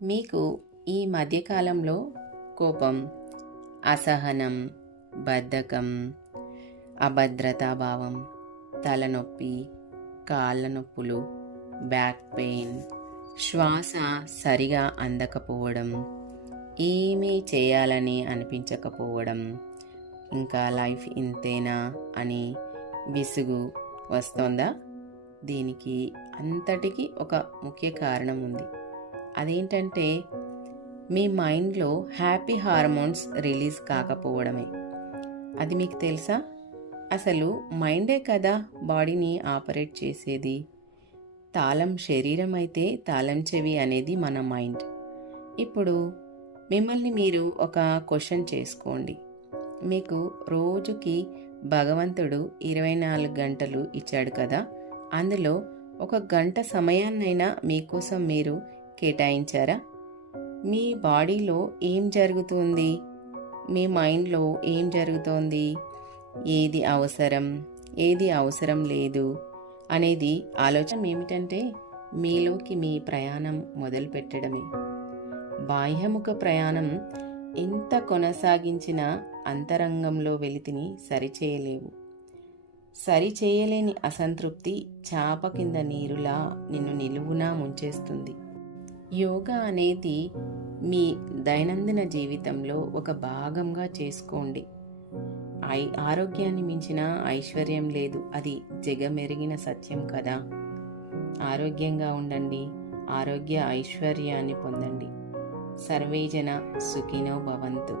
మీకు ఈ మధ్యకాలంలో కోపం, అసహనం, బద్ధకం, అభద్రతాభావం, తలనొప్పి, కాళ్ళ నొప్పులు, బ్యాక్ పెయిన్, శ్వాస సరిగా అందకపోవడం, ఏమీ చేయాలని అనిపించకపోవడం, ఇంకా లైఫ్ ఇంతేనా అని విసుగు వస్తోందా? దీనికి అంతటికీ ఒక ముఖ్య కారణం ఉంది. అదేంటంటే మీ మైండ్లో హ్యాపీ హార్మోన్స్ రిలీజ్ కాకపోవడమే. అది మీకు తెలుసా? అసలు మైండే కదా బాడీని ఆపరేట్ చేసేది. తాళం శరీరం అయితే తాళం చెవి అనేది మన మైండ్. ఇప్పుడు మిమ్మల్ని మీరు ఒక క్వశ్చన్ చేసుకోండి. మీకు రోజుకి భగవంతుడు 24 గంటలు ఇచ్చాడు కదా, అందులో 1 గంట సమయాన్నైనా మీకోసం మీరు కేటాయించారా? మీ బాడీలో ఏం జరుగుతుంది? మీ మైండ్లో ఏం జరుగుతోంది? ఏది అవసరం, ఏది అవసరం లేదు అనేది ఆలోచన ఏమిటంటే మీలోకి మీ ప్రయాణం మొదలు పెట్టడమే. బాహ్యముఖ ప్రయాణం ఎంత కొనసాగించినా అంతరంగంలో వెలితిని సరిచేయలేవు. సరిచేయలేని అసంతృప్తి చాప కింద నీరులా నిన్ను నిలువునా ముంచేస్తుంది. యోగా అనేది మీ దైనందిన జీవితంలో ఒక భాగంగా చేసుకోండి. ఆరోగ్యాన్ని మించిన ఐశ్వర్యం లేదు, అది జగమెరిగిన సత్యం కదా. ఆరోగ్యంగా ఉండండి, ఆరోగ్య ఐశ్వర్యాన్ని పొందండి. సర్వేజన సుఖినో భవంతు.